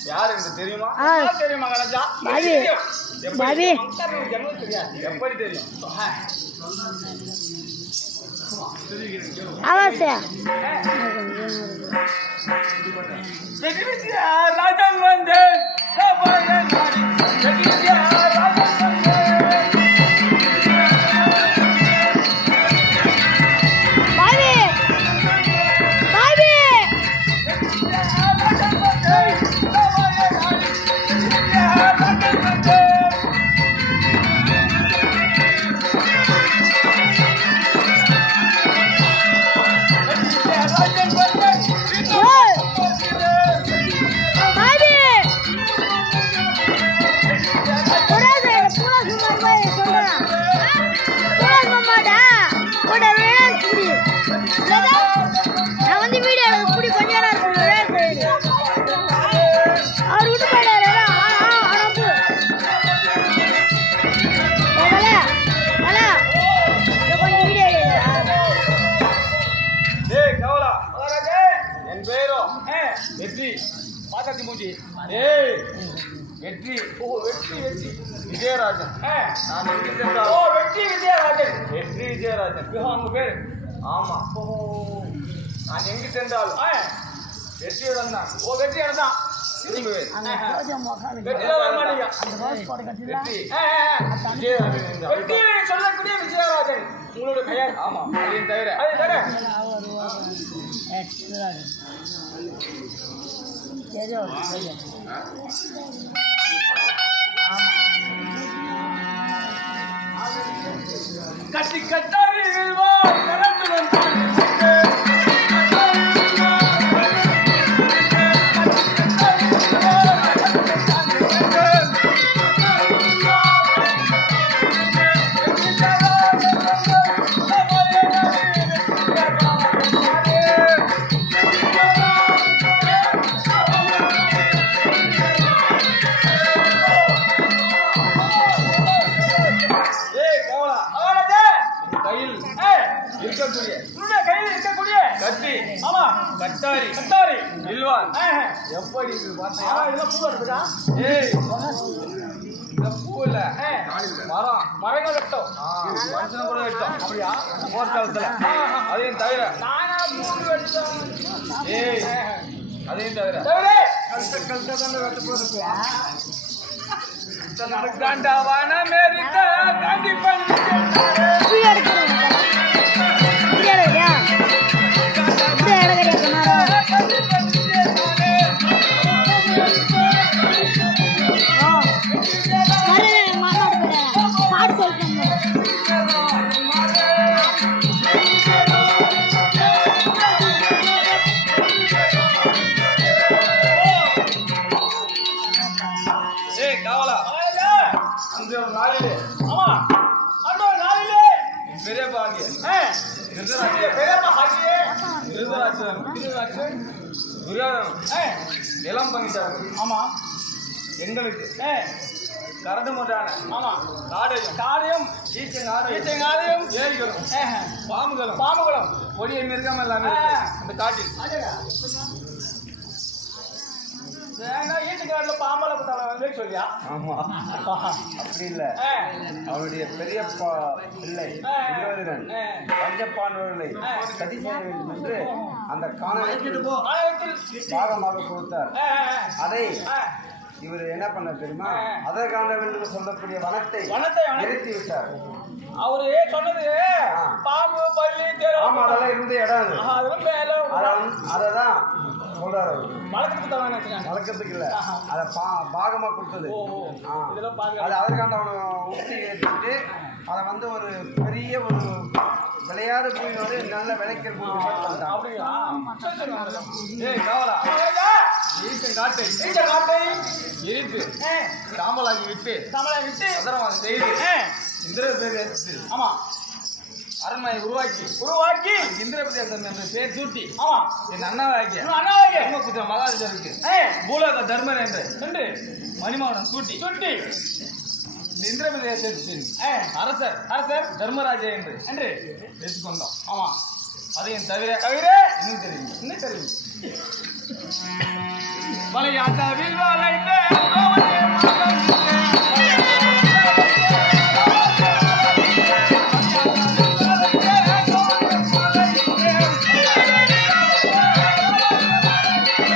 யார் என்று தெரியுமா? தெரியுமா கலஜா? எப்படி தெரியும்? ராஜன் வந்து வெற்றி விஜயராஜன். நான் எங்கே சென்றால் வெற்றி விஜயராஜன் அவங்க பேரு. ஆமா, நான் எங்கு சென்றால் வெற்றியுடன் தான். வெற்றியுடன் தான். சொல்லக்கூடிய விஜயராஜன் உங்களோட பெயர்? ஆமா, அதையும் தவிர சரி. கட்டாரி வில்வான் கலந்துடன் கட்டாரி கட்டாரி வில்வான் எப்படி பாத்தியா இதெல்லாம் பூ இருக்குதா ஏய் இந்த பூ இல்ல மரங்கள் வெட்டோம் மனுஷன கூட வெட்டோம் அப்படியா போர்க்காலத்துல அதையும் தவிர நானா பூ வெட்டோம் ஏய் அதையும் தவிர கல்கத்தால வெட்ட போறதுக்கு நடக்காண்டா வான அமெரிக்கா காந்தி பண்ணி நிலம் பங்கிட்டாங்க ஆமா எங்களுக்கு கரடு முட்டான ஆமா காடையும் ஈச்சங்காடையும் ஏரிகளும் பாம்புகளும் கொடிய மிருகம் எல்லாமே அந்த காட்டில் ஈச்சங்காடுல பாம்பால போட்டாங்க சொல்லியா ஆமா அப்படி இல்ல அவருடைய பெரிய பிள்ளை பஞ்சப்பாண்டவர்களை சதி செய்ய வேண்டும் என்று அந்த காணகத்தில் பாகமாக கொடுத்தார் அதை இவர் என்ன பண்ண தெரியுமா அதற்கான வேண்டும் சொல்லக்கூடிய வனத்தை நிறுத்தி விட்டார் அவரு சொன்னது பாம்பு பள்ளி ஆமா அதெல்லாம் இருந்த இடம் அததான் சொல்றாரு வழக்கத்துக்கு இல்ல அத பாகமா கொடுத்தது அது அதற்கான ஊட்டி ஏற்றிட்டு அதை வந்து ஒரு பெரிய ஒரு விளையாத பூமியோடு நல்ல விளைக்கிற காட்டை எரித்து சாம்பலாகி விட்டு அதரமாக செய்து இந்திரபிரதேசத்தில் ஆமா அரண்மனை உருவாக்கி இந்திரபிரதேசம் என்ற பேர் சூட்டி ஆமா என் அண்ணாவாகிய தர்மபுத்திர மகாராஜருக்கு பூலோக தர்மர் என்று மணிமகனம் சூட்டி இந்திரபிரதேசத்தின் அரசர் தர்மராஜா என்று எடுத்துக்கொண்டோம் ஆமா அதையும் தவிர இன்னும் தெரியும் வளையாட்டாவில்